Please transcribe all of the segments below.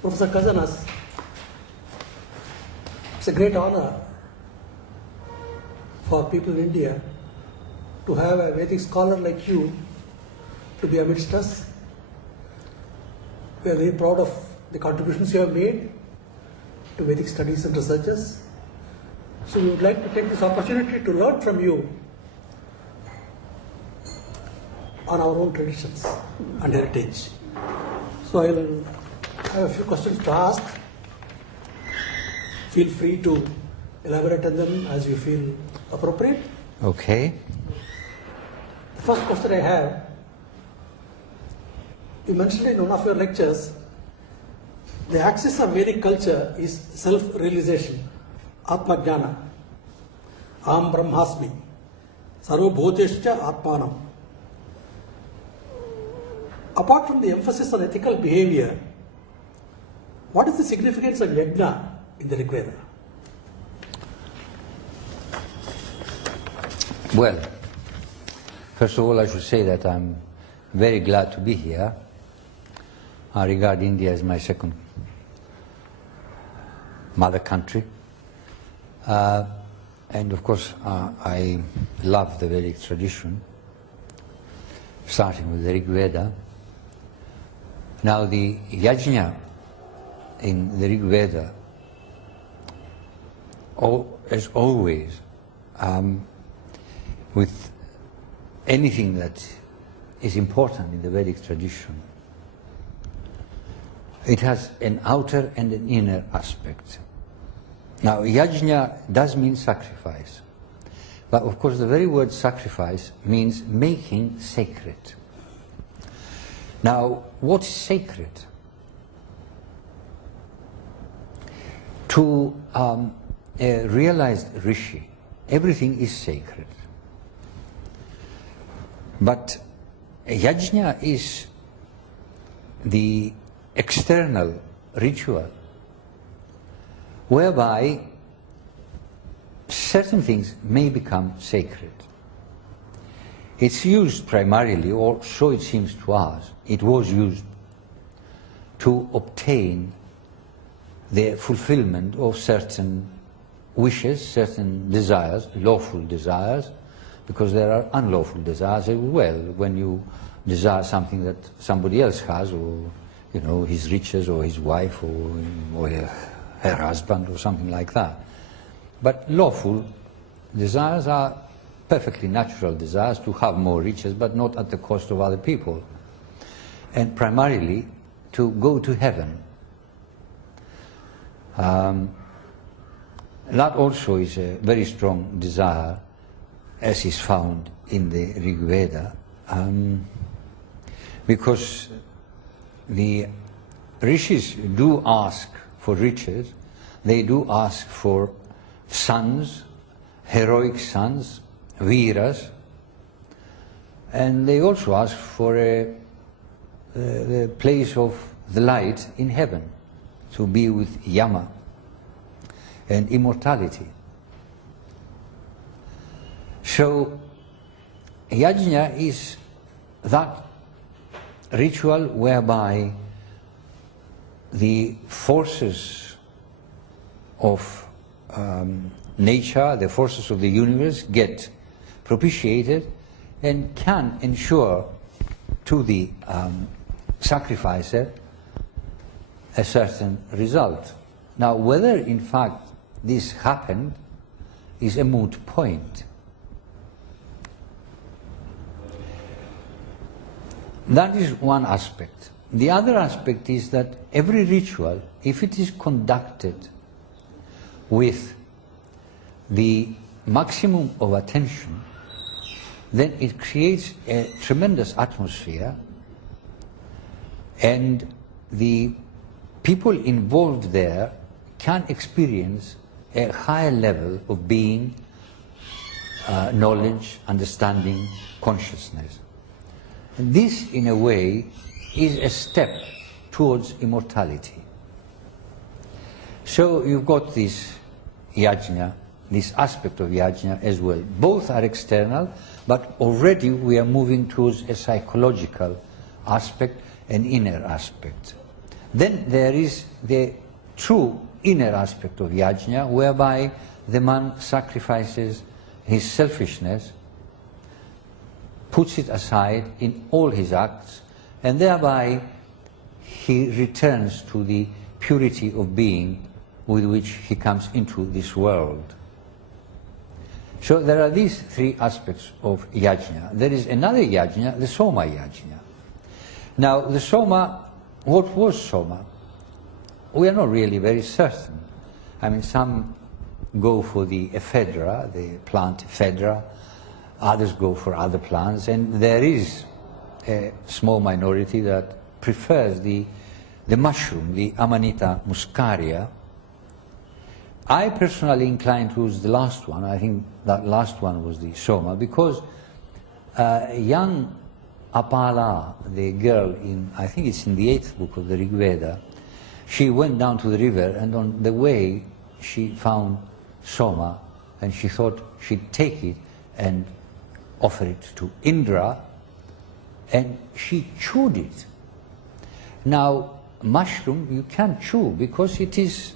Professor Kazanas, it's a great honor for people in India to have a Vedic scholar like you to be amidst us. We are very proud of the contributions you have made to Vedic studies and researches. So we would like to take this opportunity to learn from you on our own traditions and heritage. So I will have a few questions to ask. Feel free to elaborate on them as you feel appropriate. Okay. The first question I have, you mentioned in one of your lectures, the axis of Vedic culture is self-realization, Atma-jnana, Aham Brahmasmi, Sarvabhutescha Atmanam. Apart from the emphasis on ethical behavior, what is the significance of yajna in the Rig Veda? Well, first of all, I should say that I'm very glad to be here. I regard India as my second mother country. And of course, I love the Vedic tradition, starting with the Rig Veda. Now, the yajna in the Rig Veda, as always, with anything that is important in the Vedic tradition, it has an outer and an inner aspect. Now, yajna does mean sacrifice, but of course the very word sacrifice means making sacred. Now, what is sacred? To a realized rishi, everything is sacred. But yajna is the external ritual whereby certain things may become sacred. It's used primarily, or so it seems to us, it was used to obtain the fulfillment of certain wishes, certain desires, lawful desires, because there are unlawful desires as well. When you desire something that somebody else has, or you know, his riches, or his wife, or her husband, or something like that. But lawful desires are perfectly natural desires to have more riches, but not at the cost of other people. And primarily to go to heaven. That also is a very strong desire, as is found in the Rig Veda, because the rishis do ask for riches, they do ask for sons, heroic sons, viras, and they also ask for the place of the light in heaven, to be with Yama and immortality. So yajna is that ritual whereby the forces of nature, the forces of the universe get propitiated and can ensure to the sacrificer a certain result. Now, whether in fact this happened is a moot point. That is one aspect. The other aspect is that every ritual, if it is conducted with the maximum of attention, then it creates a tremendous atmosphere, and the people involved there can experience a higher level of being, knowledge, understanding, consciousness. And this, in a way, is a step towards immortality. So you've got this yajna, this aspect of yajna as well. Both are external, but already we are moving towards a psychological aspect, an inner aspect. Then there is the true inner aspect of yajna, whereby the man sacrifices his selfishness, puts it aside in all his acts, and thereby he returns to the purity of being with which he comes into this world. So there are these three aspects of yajna. There is another yajna, the soma yajna. Now the soma, what was soma? We are not really very certain. I mean, some go for the ephedra, the plant ephedra, others go for other plants, and there is a small minority that prefers the mushroom, the Amanita muscaria. I personally incline towards the last one. I think that last one was the soma, because young Apala, the girl in, I think it's in the 8th book of the Rig Veda, she went down to the river, and on the way she found soma, and she thought she'd take it and offer it to Indra, and she chewed it. Now, mushroom you can't chew because it is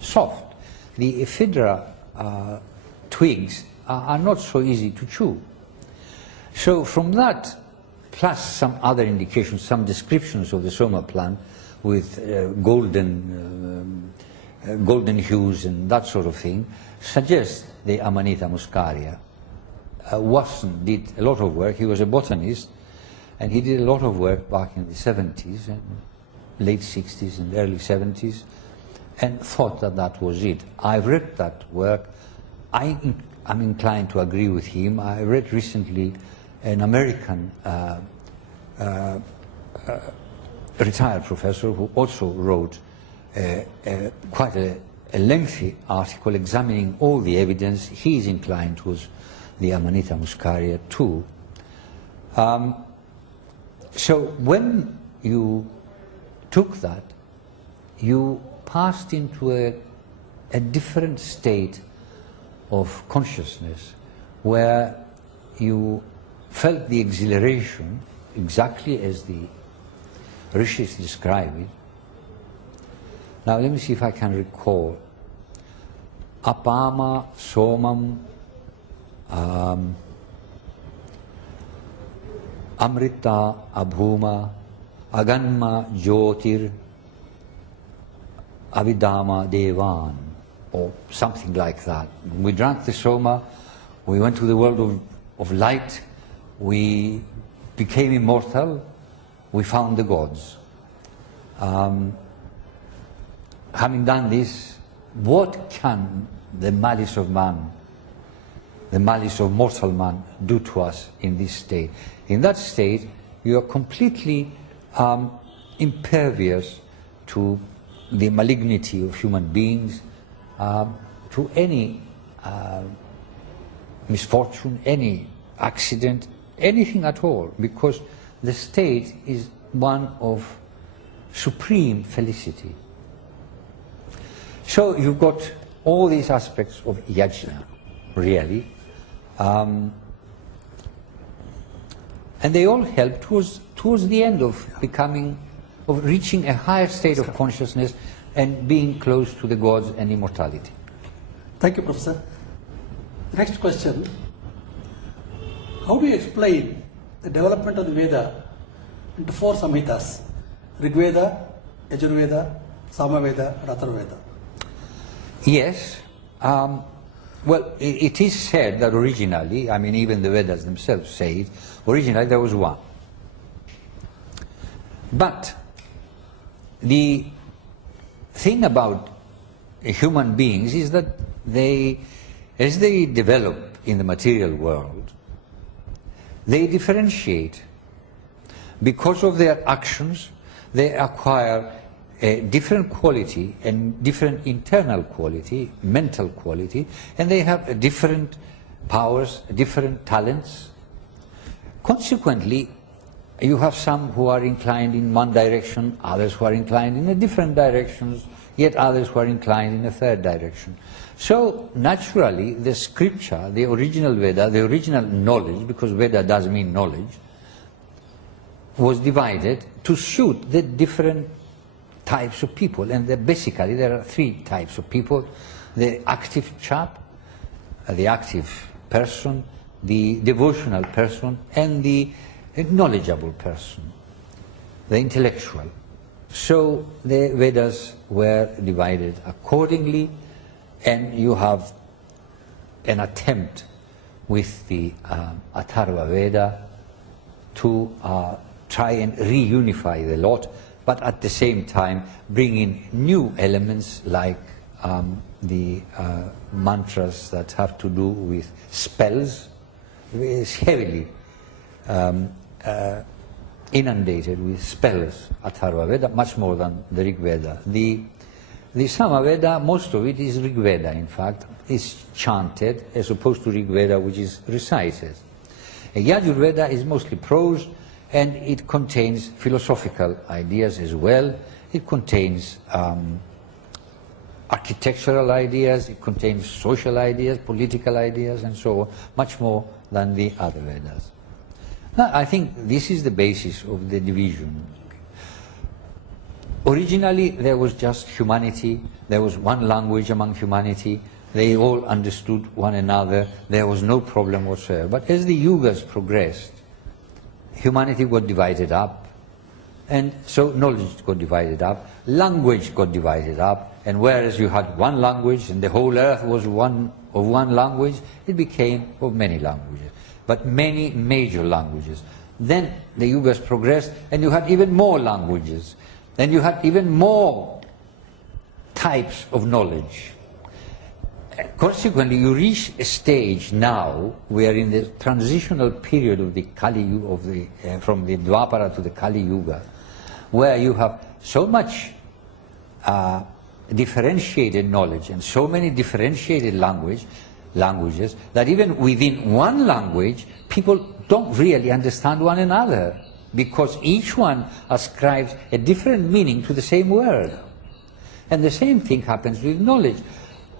soft. The ephedra twigs are not so easy to chew. So from that, plus some other indications, some descriptions of the soma plant with golden hues and that sort of thing, suggests the Amanita muscaria. Watson did a lot of work. He was a botanist, and he did a lot of work back in the 70s and late 60s and early 70s, and thought that that was it. I've read that work. I'm inclined to agree with him. I read recently an American retired professor who also wrote quite a lengthy article examining all the evidence. He's inclined towards the Amanita muscaria too. So when you took that, you passed into a different state of consciousness where you felt the exhilaration exactly as the rishis describe it. Now let me see if I can recall. Apama somam amrita abhuma aganma jyotir avidama devan, or something like that. We drank the soma, we went to the world of light, we became immortal, we found the gods. Having done this, what can the malice of man, the malice of mortal man, do to us in this state? In that state, you are completely impervious to the malignity of human beings, to any misfortune, any accident, anything at all, because the state is one of supreme felicity. So you've got all these aspects of yajna, really, and they all help towards the end of reaching a higher state of consciousness and being close to the gods and immortality. Thank you, Professor. Next question. How do you explain the development of the Veda into 4 samhitas? Rig Veda, Yajurveda, Samaveda, and Atharvaveda. Yes. Well, it is said that originally, I mean, even the Vedas themselves say it, originally there was one. But the thing about human beings is that as they develop in the material world, they differentiate. Because of their actions, they acquire a different quality and different internal quality, mental quality, and they have different powers, different talents. Consequently, you have some who are inclined in one direction, others who are inclined in a different directions, yet others who are inclined in a third direction. So naturally the scripture, the original Veda, the original knowledge, because Veda does mean knowledge, was divided to suit the different types of people. And basically there are three types of people: the active chap, the active person, the devotional person, and the knowledgeable person, the intellectual. So the Vedas were divided accordingly, and you have an attempt with the Atharva Veda to try and reunify the lot, but at the same time bring in new elements like the mantras that have to do with spells. It's heavily inundated with spells, Atharva Veda, much more than the Rig Veda. The Sama Veda, most of it is Rig Veda, in fact. It's chanted as opposed to Rig Veda, which is recited. Yajur Veda is mostly prose, and it contains philosophical ideas as well. It contains architectural ideas, it contains social ideas, political ideas, and so on, much more than the other Vedas. Now, I think this is the basis of the division. Originally, there was just humanity. There was one language among humanity. They all understood one another. There was no problem whatsoever. But as the yugas progressed, humanity got divided up, and so knowledge got divided up, language got divided up, and whereas you had one language and the whole earth was one language, it became of many languages, but many major languages. Then the yugas progressed, and you had even more languages, then you had even more types of knowledge. Consequently, you reach a stage now where in the transitional period of the Kali Yuga, from the Dwapara to the Kali Yuga, where you have so much differentiated knowledge and so many differentiated languages that even within one language people don't really understand one another, because each one ascribes a different meaning to the same word. And the same thing happens with knowledge.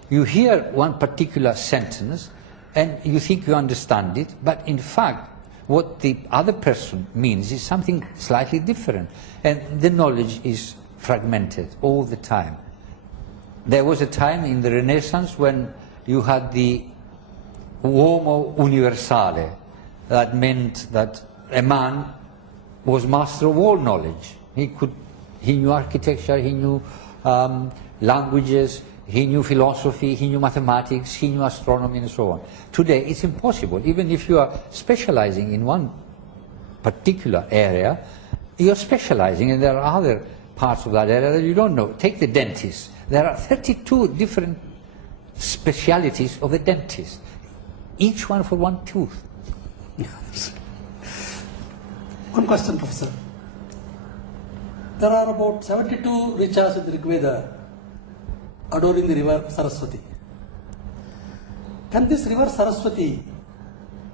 You hear one particular sentence and you think you understand it, but in fact what the other person means is something slightly different, and the knowledge is fragmented all the time. There was a time in the Renaissance when you had the uomo universale. That meant that a man was master of all knowledge. He knew architecture, he knew languages, he knew philosophy, he knew mathematics, he knew astronomy, and so on. Today it's impossible. Even if you are specializing in one particular area, you're specializing, and there are other parts of that area that you don't know. Take the dentist. There are 32 different specialities of a dentist, each one for one tooth. One question, Professor. There are about 72 richas in the Rig Veda adoring the river Saraswati. Can this river Saraswati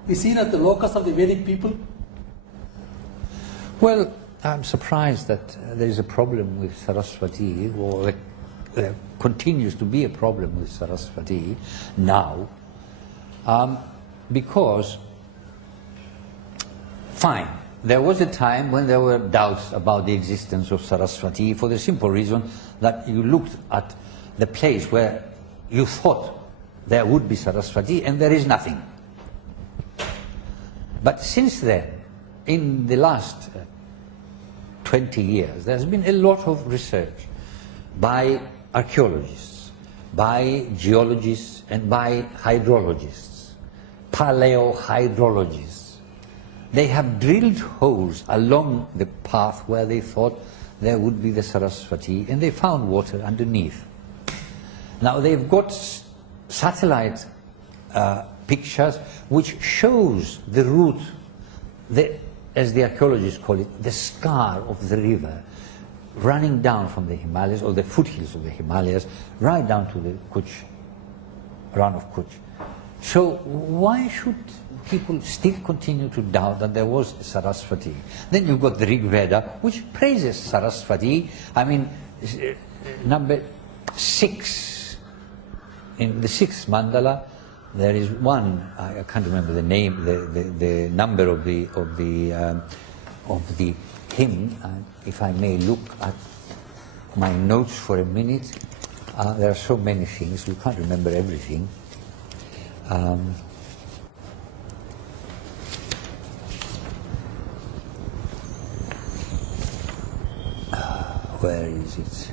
be seen as the locus of the Vedic people? Well, I'm surprised that there is a problem with Saraswati, or there continues to be a problem with Saraswati now, because, fine, there was a time when there were doubts about the existence of Saraswati, for the simple reason that you looked at the place where you thought there would be Saraswati and there is nothing. But since then, in the last 20 years, there's been a lot of research by archaeologists, by geologists, and by hydrologists, paleohydrologists. They have drilled holes along the path where they thought there would be the Saraswati, and they found water underneath. Now they've got satellite pictures which shows the route, as the archaeologists call it, the scar of the river running down from the Himalayas, or the foothills of the Himalayas, right down to the Rann of Kutch. So why should people still continue to doubt that there was a Saraswati? Then you've got the Rig Veda, which praises Saraswati. I mean, number 6, in the 6th mandala, there is one, I can't remember the name, the number of the of the hymn, and if I may look at my notes for a minute, there are so many things, you can't remember everything. Where is it?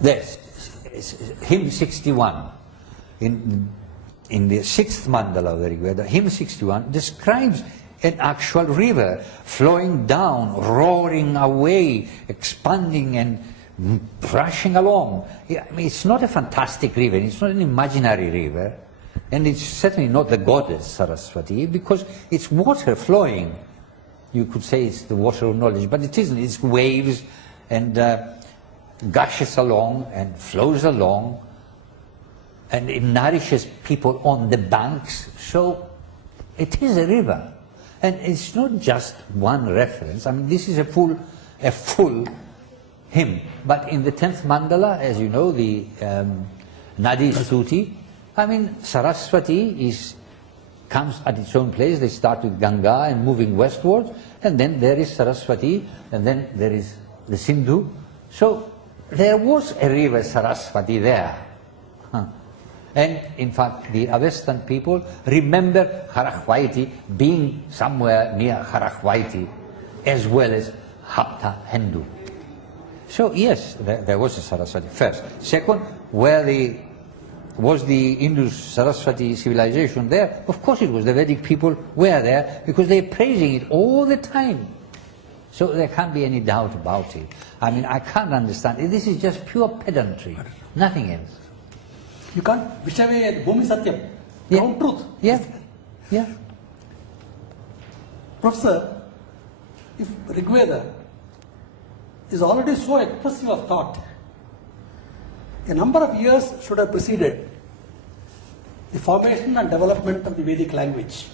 There's hymn 61 in the sixth mandala of the Rig Veda. Hymn 61 describes an actual river flowing down, roaring away, expanding and rushing along. I mean, it's not a fantastic river, it's not an imaginary river, and it's certainly not the goddess Saraswati, because it's water flowing. You could say it's the water of knowledge, but it isn't. It's waves and gushes along and flows along, and it nourishes people on the banks. So it is a river, and it's not just one reference. I mean, this is a full hymn. But in the 10th mandala, as you know, the Nadi Stuti, I mean, Saraswati comes at its own place. They start with Ganga and moving westwards, and then there is Saraswati, and then there is the Sindhu. So there was a river Saraswati there. And in fact, the Avestan people remember Harahvaiti being somewhere near Harahvaiti, as well as Hapta Hindu. So yes, there was a Saraswati first. Second, was the Indus Saraswati civilization there? Of course it was. The Vedic people were there because they're praising it all the time. So there can't be any doubt about it. I mean, I can't understand. This is just pure pedantry, nothing else. You can't wish away Bhumi Satyam, ground truth. Yeah, yeah. Professor, if Rig Veda is already so expressive of thought, a number of years should have preceded the formation and development of the Vedic language,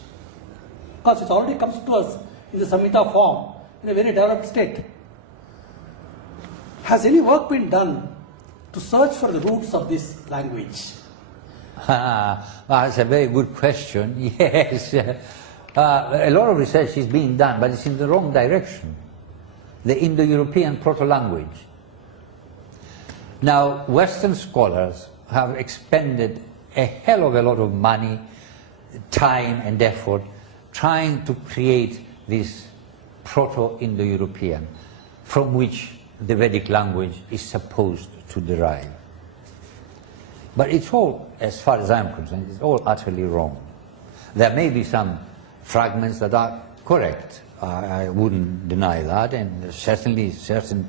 because it already comes to us in the Samhita form in a very developed state. Has any work been done to search for the roots of this language? That's a very good question. Yes, a lot of research is being done, but it's in the wrong direction. The Indo-European proto-language. Now, Western scholars have expended a hell of a lot of money, time and effort trying to create this proto-Indo-European from which the Vedic language is supposed to derive. But it's all, as far as I'm concerned, it's all utterly wrong. There may be some fragments that are correct. I wouldn't deny that, and certainly certain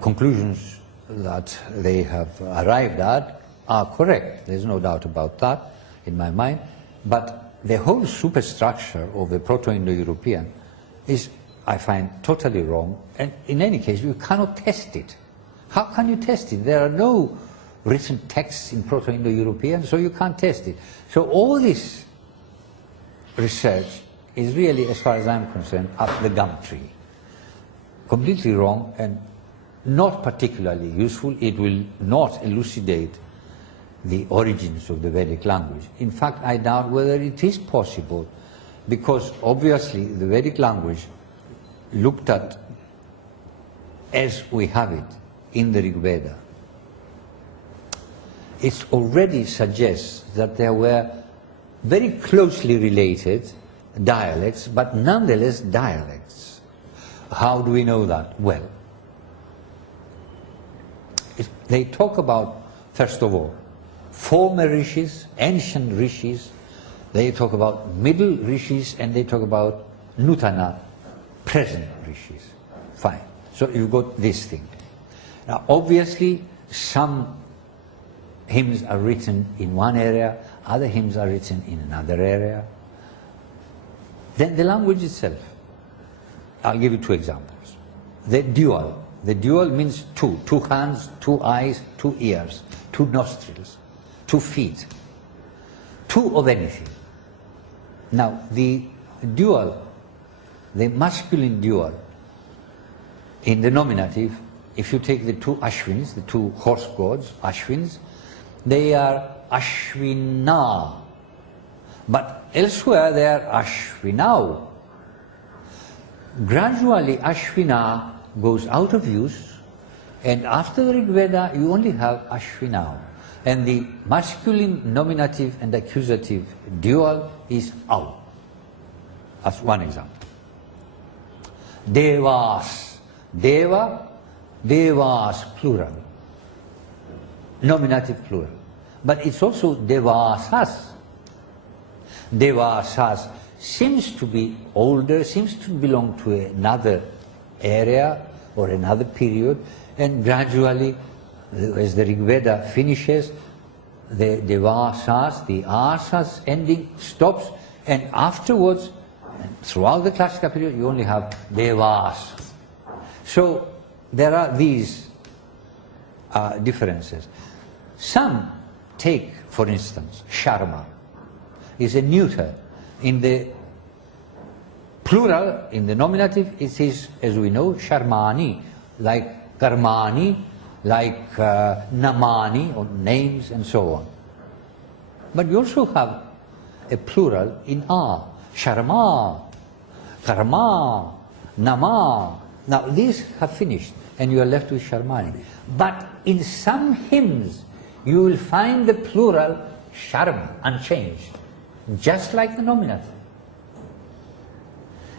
conclusions that they have arrived at are correct. There's no doubt about that in my mind. But the whole superstructure of the Proto-Indo-European is, I find, totally wrong. And in any case, you cannot test it. How can you test it? There are no written texts in Proto-Indo-European, so you can't test it. So all this research is really, as far as I'm concerned, up the gum tree. Completely wrong and not particularly useful. It will not elucidate the origins of the Vedic language. In fact, I doubt whether it is possible, because obviously the Vedic language, looked at as we have it in the Rig Veda, it already suggests that there were very closely related dialects, but nonetheless dialects. How do we know that? Well, they talk about, first of all, former rishis, ancient rishis, they talk about middle rishis, and they talk about nutana, present rishis. Fine. So you've got this thing. Now obviously some hymns are written in one area, other hymns are written in another area. Then the language itself. I'll give you two examples. The dual. The dual means two. Two hands, two eyes, two ears, two nostrils, 2 feet. Two of anything. Now the dual, the masculine dual, in the nominative, if you take the two Ashwins, the two horse gods, Ashwins, they are Ashwina. But elsewhere they are Ashvinau. Gradually Ashvina goes out of use, and after the Rig Veda you only have Ashvinau. And the masculine nominative and accusative dual is Au. That's one example. Devas. Deva, Devas, plural. Nominative plural. But it's also Devasas. Devasas seems to be older, seems to belong to another area or another period, and gradually, as the Rig Veda finishes, the Devasas, the Asas ending stops, and afterwards, throughout the classical period, you only have Devas. So there are these differences. Some take, for instance, Sharma is a neuter. In the plural, in the nominative, it is, as we know, Sharmani, like Karmani, like Namani, or names, and so on. But you also have a plural in A, Sharma, Karma, Nama. Now these have finished, and you are left with Sharmani. But in some hymns, you will find the plural Sharma unchanged, just like the nominative.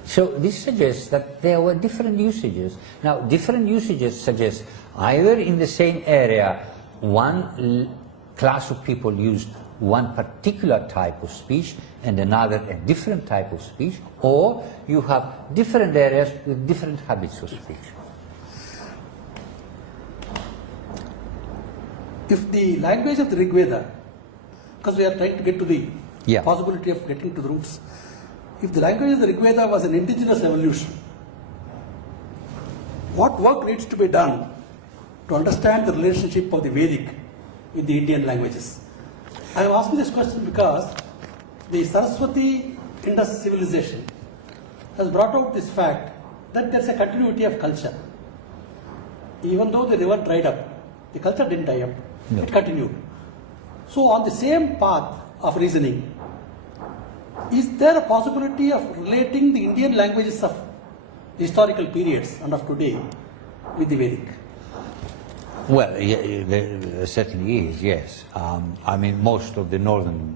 So this suggests that there were different usages. Now different usages suggest either in the same area one class of people used one particular type of speech and another a different type of speech, or you have different areas with different habits of speech. If the language of the Rig Veda, because we are trying to get to the possibility of getting to the roots, if the language of the Rig Veda was an indigenous evolution, what work needs to be done to understand the relationship of the Vedic with the Indian languages? I am asking this question because the Saraswati Indus civilization has brought out this fact that there is a continuity of culture. Even though the river dried up, the culture didn't die up, it continued. So on the same path of reasoning, is there a possibility of relating the Indian languages of the historical periods and of today with the Vedic? Well, there certainly is, yes. I mean, most of the northern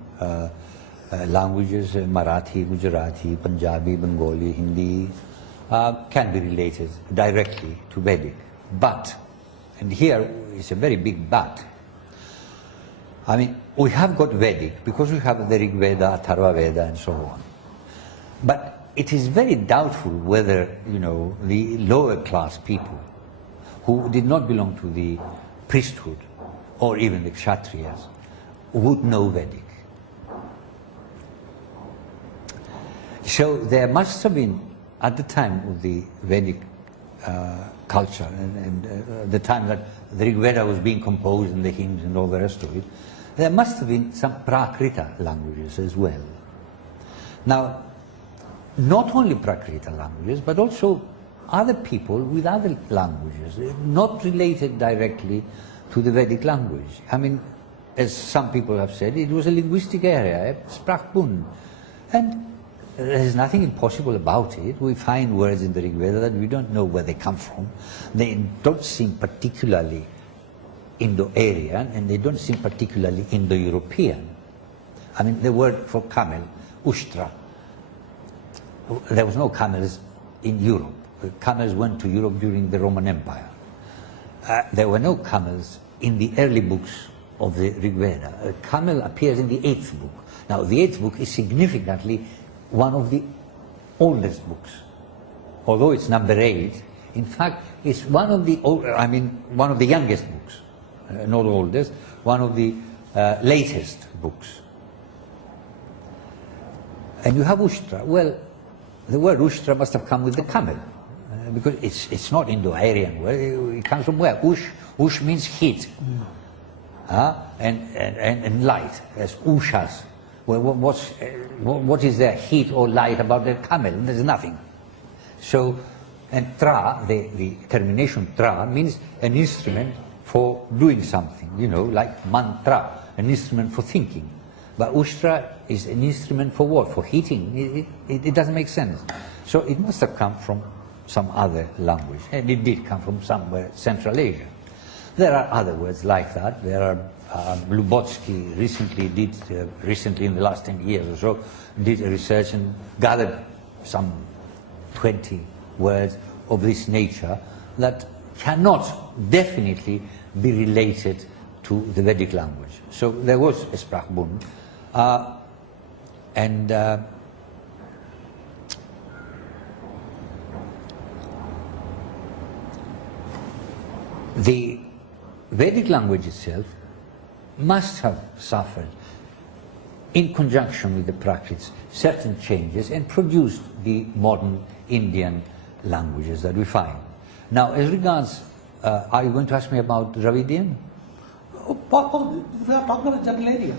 languages, Marathi, Gujarati, Punjabi, Bengali, Hindi, can be related directly to Vedic. But, and here is a very big but, I mean, we have got Vedic because we have the Rig Veda, Atharva Veda, and so on. But it is very doubtful whether, the lower class people who did not belong to the priesthood or even the Kshatriyas would know Vedic. So there must have been, at the time of the Vedic culture and the time that the Rig Veda was being composed and the hymns and all the rest of it, there must have been some Prakrita languages as well. Now, not only Prakrita languages, but also other people with other languages, not related directly to the Vedic language. I mean, as some people have said, it was a linguistic area, sprachbund. And there's nothing impossible about it. We find words in the Rig Veda that we don't know where they come from. They don't seem particularly Indo-Aryan, and they don't seem particularly Indo-European. I mean, the word for camel, ushtra, there was no camels in Europe. Camels went to Europe during the Roman Empire. There were no camels in the early books of the Rig Veda. A camel appears in the 8th book. Now, the 8th book is significantly one of the oldest books. Although it's number 8, in fact, it's one of the one of the youngest books. Not the oldest, one of the latest books. And you have Ushtra. Well, the word Ushtra must have come with the camel, because it's not Indo-Aryan word. It comes from where? Ush means heat, and light, as Ushas. Well, what is there heat or light about the camel? There's nothing. So, and Tra, the termination Tra, means an instrument for doing something, like mantra, an instrument for thinking. But ushtra is an instrument for what? For heating. It doesn't make sense. So it must have come from some other language, and it did come from somewhere Central Asia. There are other words like that. There are Lubotsky recently in the last 10 years or so, did a research and gathered some 20 words of this nature that cannot definitely be related to the Vedic language. So there was a sprachbund, and the Vedic language itself must have suffered, in conjunction with the Prakrits, certain changes and produced the modern Indian languages that we find. Now, as regards, are you going to ask me about Dravidian? We are talking about the general area.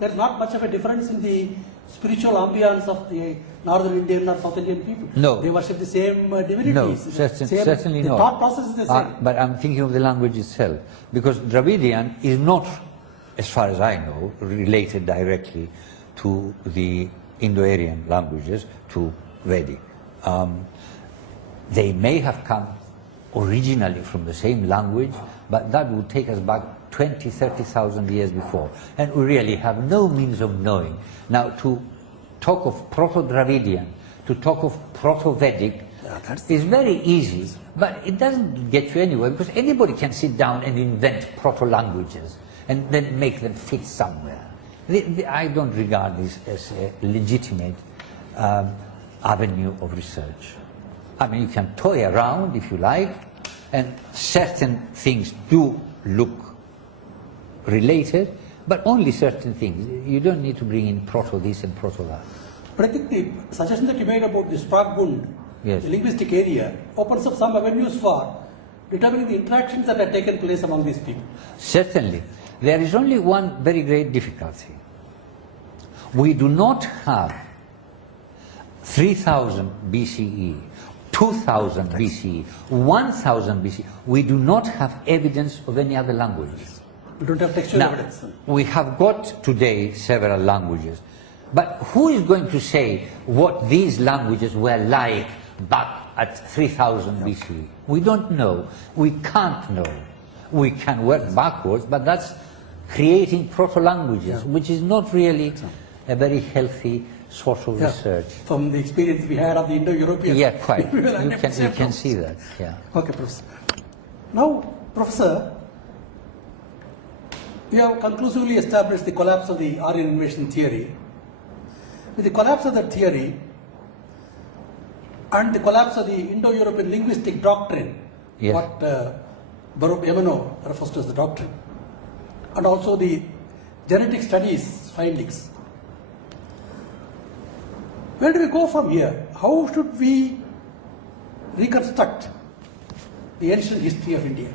There's not much of a difference in the spiritual ambience of the Northern Indian or South Indian people. No. They worship the same divinities. No, certainly the not. The thought process is the same. But I'm thinking of the language itself, because Dravidian is not, as far as I know, related directly to the Indo-Aryan languages, to Vedic. They may have come originally from the same language, but that would take us back 20, 30,000 years before. And we really have no means of knowing. Now, to talk of Proto-Dravidian, to talk of Proto-Vedic is very easy, but it doesn't get you anywhere, because anybody can sit down and invent proto-languages and then make them fit somewhere. I don't regard this as a legitimate avenue of research. I mean, you can toy around if you like, and certain things do look related, but only certain things. You don't need to bring in proto this and proto that. But I think the suggestion that you made about the sprachbund, Yes. the linguistic area, opens up some avenues for determining the interactions that have taken place among these people. Certainly. There is only one very great difficulty. We do not have 3000 BCE, 2000 BCE, 1000 BCE. We do not have evidence of any other languages. We don't have textual Now, evidence. we have got today several languages, but who is going to say what these languages were like back at 3000 BCE? We don't know. We can't know. We can work backwards, but that's creating proto-languages, which is not really a very healthy sort of research. From the experience we had of the Indo-European. Yeah, quite. You can see that. Yeah. Okay, Professor. Now, Professor, we have conclusively established the collapse of the Aryan invasion theory. With the collapse of that theory and the collapse of the Indo-European linguistic doctrine, Yes. what Baruch Yamano refers to as the doctrine, and also the genetic studies findings, where do we go from here? How should we reconstruct the ancient history of India?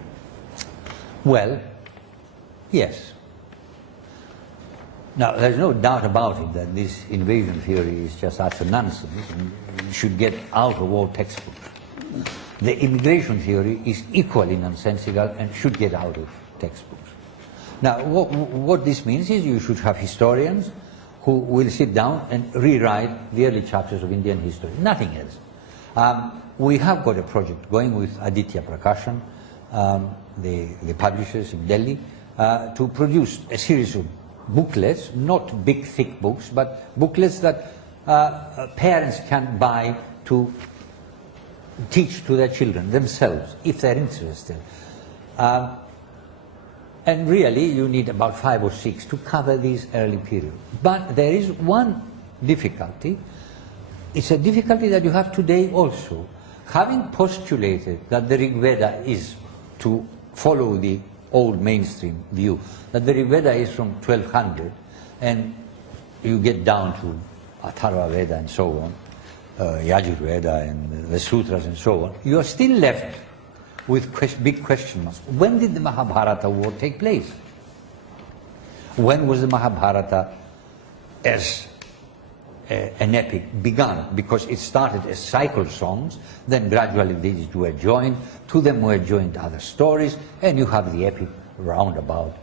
Well, yes. Now, there's no doubt about it that this invasion theory is just utter nonsense and it should get out of all textbooks. The immigration theory is equally nonsensical and should get out of textbooks. Now, what this means is you should have historians who will sit down and rewrite the early chapters of Indian history, nothing else. We have got a project going with Aditya Prakashan, the publishers in Delhi, to produce a series of booklets, not big thick books, but booklets that parents can buy to teach to their children themselves, if they're interested. And really, you need about 5 or 6 to cover these early periods. But there is one difficulty. It's a difficulty that you have today also. Having postulated that the Rig Veda is, to follow the old mainstream view, that the Rig Veda is from 1200, and you get down to Atharva Veda and so on, Yajur Veda and the sutras and so on, you are still left with big question marks. When did the Mahabharata war take place? When was the Mahabharata as an epic begun? Because it started as cycle songs, then gradually these were joined, to them were joined other stories, and you have the epic round about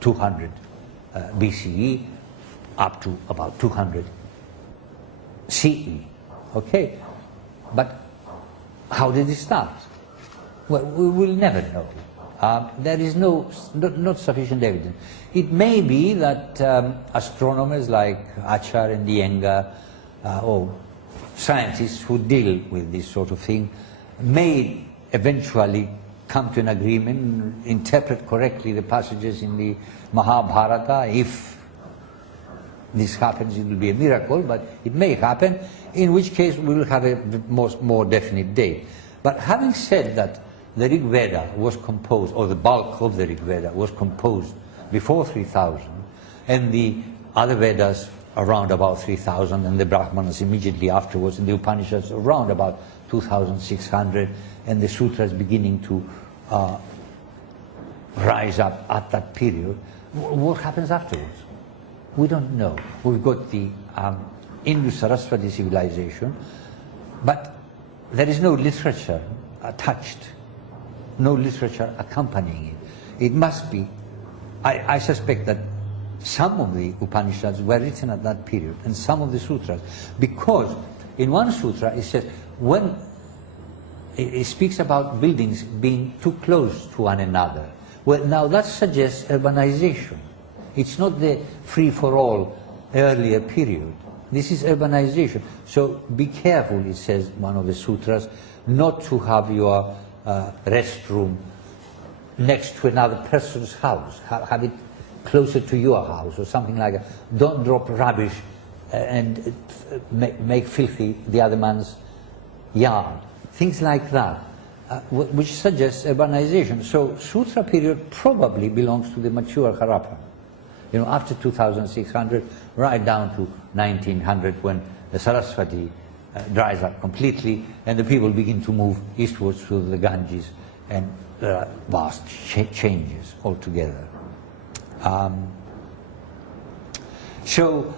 200 BCE, up to about 200 CE. Okay, but how did it start? Well, we will never know. There is not sufficient evidence. It may be that astronomers like Achar and Iyengar, or scientists who deal with this sort of thing, may eventually come to an agreement, interpret correctly the passages in the Mahabharata. If this happens, it will be a miracle, but it may happen, in which case we will have a more definite date. But having said that, the Rig Veda was composed, or the bulk of the Rig Veda was composed before 3000, and the other Vedas around about 3000, and the Brahmanas immediately afterwards, and the Upanishads around about 2600, and the Sutras beginning to rise up at that period. What happens afterwards? We don't know. We've got the Indus-Saraswati civilization, but there is no literature attached, no literature accompanying it. It must be, I suspect that some of the Upanishads were written at that period, and some of the sutras, because in one sutra it says, when it speaks about buildings being too close to one another, well, now that suggests urbanization. It's not the free-for-all earlier period. This is urbanization. So be careful, it says one of the sutras, not to have your restroom next to another person's house. Have it closer to your house or something like that. Don't drop rubbish and make filthy the other man's yard. Things like that, which suggests urbanization. So Sutra period probably belongs to the mature Harappa. You know, after 2600, right down to 1900, when the Saraswati dries up completely and the people begin to move eastwards through the Ganges, and there are vast changes altogether. So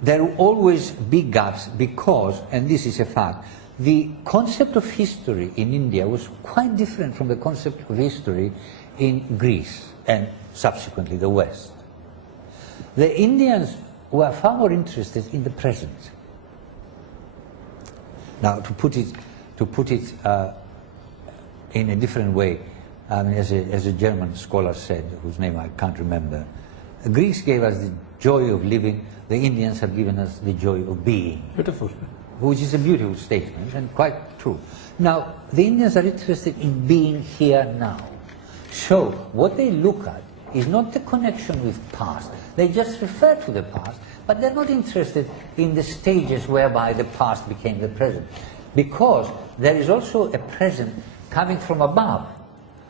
there will always be gaps because, and this is a fact, the concept of history in India was quite different from the concept of history in Greece and subsequently the West. The Indians were far more interested in the present. Now, to put it in a different way, as a German scholar said, whose name I can't remember, Greece gave us the joy of living, the Indians have given us the joy of being. Beautiful. Which is a beautiful statement and quite true. Now, the Indians are interested in being here now. So, what they look at is not the connection with past. They just refer to the past, but they're not interested in the stages whereby the past became the present. Because there is also a present coming from above,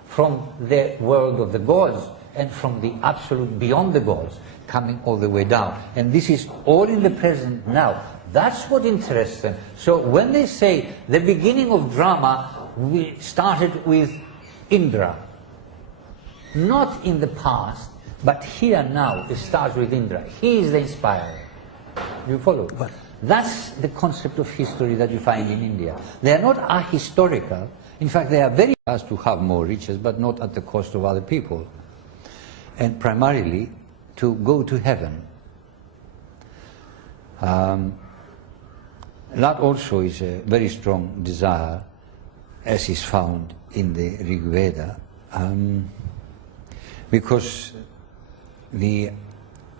from the world of the gods, and from the absolute beyond the gods, coming all the way down. And this is all in the present now. That's what interests them. So when they say the beginning of drama, we started with Indra, not in the past, but here now it starts with Indra. He is the inspirer. You follow? But that's the concept of history that you find in India. They are not ahistorical. In fact, they are very fast to have more riches, but not at the cost of other people. And primarily to go to heaven. That also is a very strong desire, as is found in the Rig Veda, because the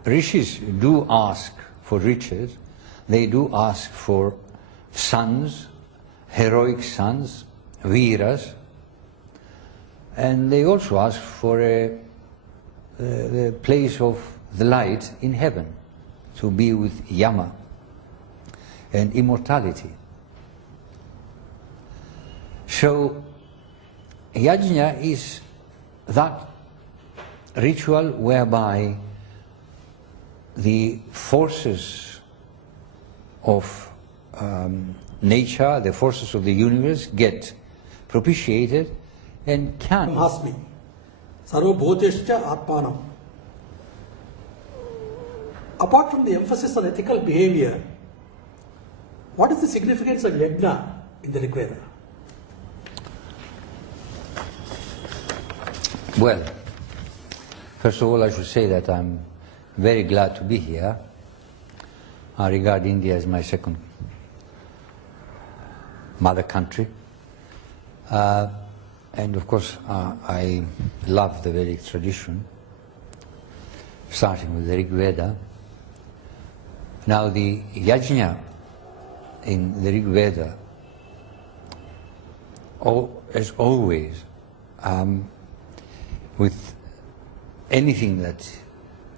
rishis do ask for riches, they do ask for sons, heroic sons, viras, and they also ask for the place of the light in heaven, to be with Yama and immortality. So yajna is that ritual whereby the forces of nature, the forces of the universe get propitiated and can. Brahmasmi. Sarvabhutescha Atmanam. Apart from the emphasis on ethical behavior, what is the significance of yajna in the Rig Veda? Well, first of all, I should say that I'm very glad to be here I regard India as my second mother country. And of course, I love the Vedic tradition, starting with the Rig Veda. Now, the yajna in the Rig Veda, as always, with anything that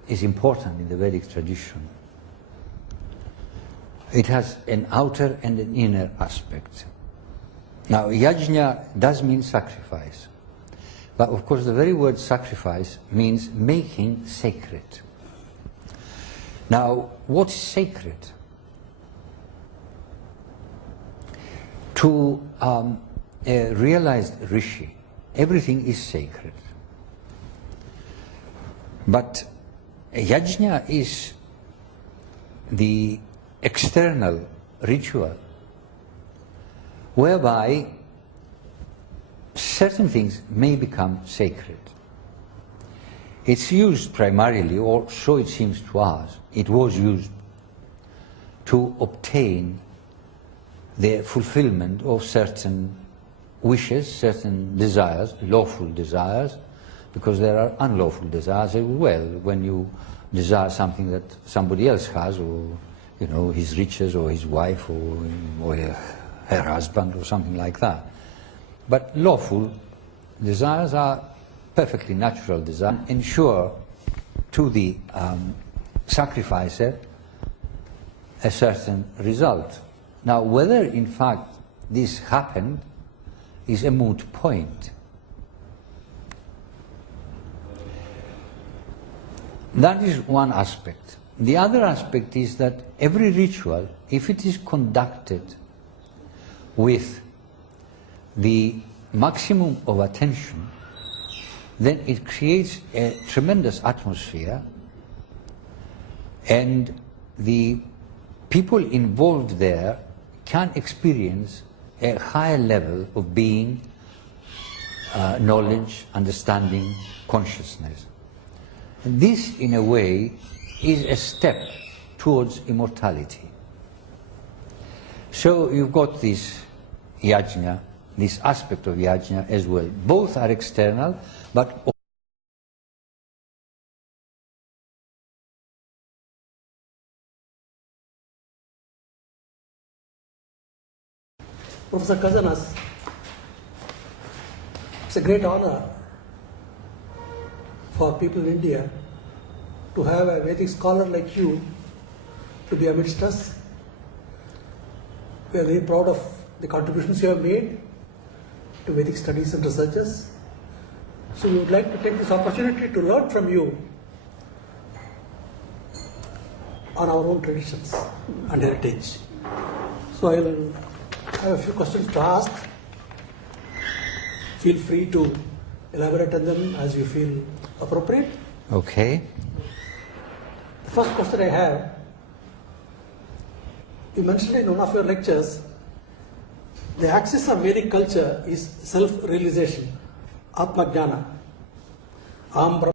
is important in the Vedic tradition, it has an outer and an inner aspect. Now, yajna does mean sacrifice, but of course the very word sacrifice means making sacred. Now, what's sacred? To a realized rishi, everything is sacred. But yajna is the external ritual whereby certain things may become sacred. It's used primarily, or so it seems to us, it was used to obtain the fulfillment of certain wishes, certain desires, lawful desires, because there are unlawful desires as well. When you desire something that somebody else has, or his riches, or his wife, or her husband, or something like that. But lawful desires are perfectly natural desires, ensure to the sacrificer a certain result. Now, whether in fact this happened is a moot point. That is one aspect. The other aspect is that every ritual, if it is conducted with the maximum of attention, then it creates a tremendous atmosphere, and the people involved there can experience a higher level of being, knowledge, understanding, consciousness. And this, in a way, is a step towards immortality. So you've got this yajna, this aspect of yajna as well. Both are external, but Professor Kazanas, it's a great honor for people in India to have a Vedic scholar like you to be amidst us. We are very proud of the contributions you have made to Vedic studies and researches. So we would like to take this opportunity to learn from you on our own traditions and heritage. So I will have a few questions to ask. Feel free to elaborate on them as you feel appropriate. okay. The first question I have, you mentioned in one of your lectures, the axis of Vedic culture is self-realization, Atma Jnana.